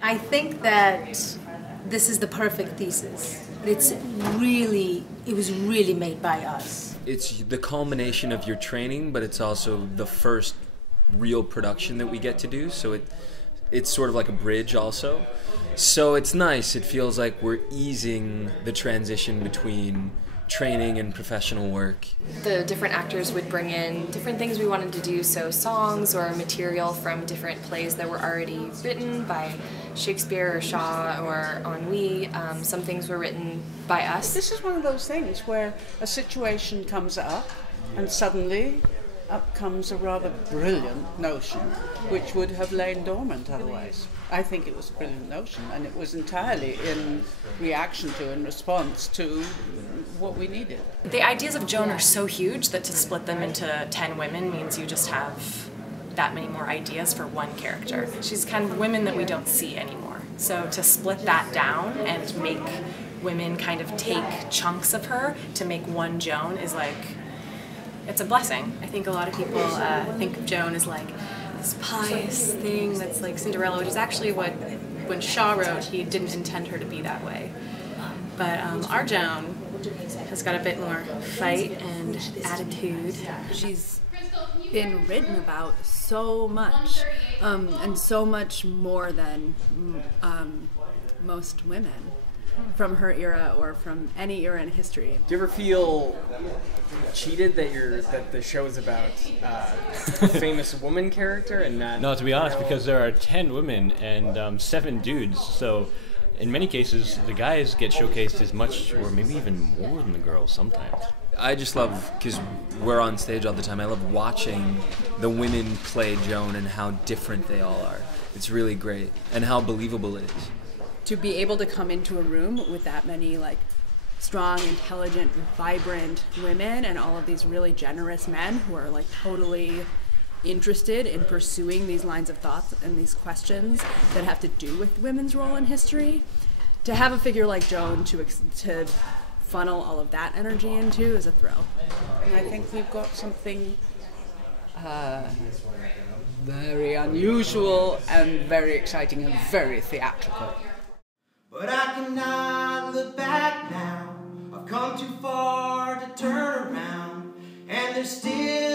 I think that this is the perfect thesis. It was really made by us. It's the culmination of your training, but it's also the first real production that we get to do, so it's sort of like a bridge also. So it's nice, it feels like we're easing the transition between training and professional work. The different actors would bring in different things we wanted to do, so songs or material from different plays that were already written by Shakespeare or Shaw or Ennui. Some things were written by us. This is one of those things where a situation comes up and suddenly up comes a rather brilliant notion which would have lain dormant otherwise. I think it was a brilliant notion, and it was entirely in reaction to and response to what we needed. The ideas of Joan are so huge that to split them into 10 women means you just have that many more ideas for one character. She's kind of women that we don't see anymore. So to split that down and make women kind of take chunks of her to make one Joan is like, it's a blessing. I think a lot of people think of Joan as like this pious thing that's like Cinderella, which is actually what, when Shaw wrote, he didn't intend her to be that way. But our Joan has got a bit more fight and attitude. She's been written about so much, and so much more than most women from her era or from any era in history. Do you ever feel cheated that the show is about a famous woman character and not? No, to be honest, because there are 10 women and 7 dudes, so in many cases the guys get showcased as much or maybe even more than the girls sometimes. I just love, because we're on stage all the time, I love watching the women play Joan and how different they all are. It's really great, and how believable it is. To be able to come into a room with that many like strong, intelligent, vibrant women and all of these really generous men who are like totally interested in pursuing these lines of thought and these questions that have to do with women's role in history, to have a figure like Joan to funnel all of that energy into is a thrill. And I think we've got something very unusual and very exciting and very theatrical. But I cannot look back now. I've come too far to turn around, and there's still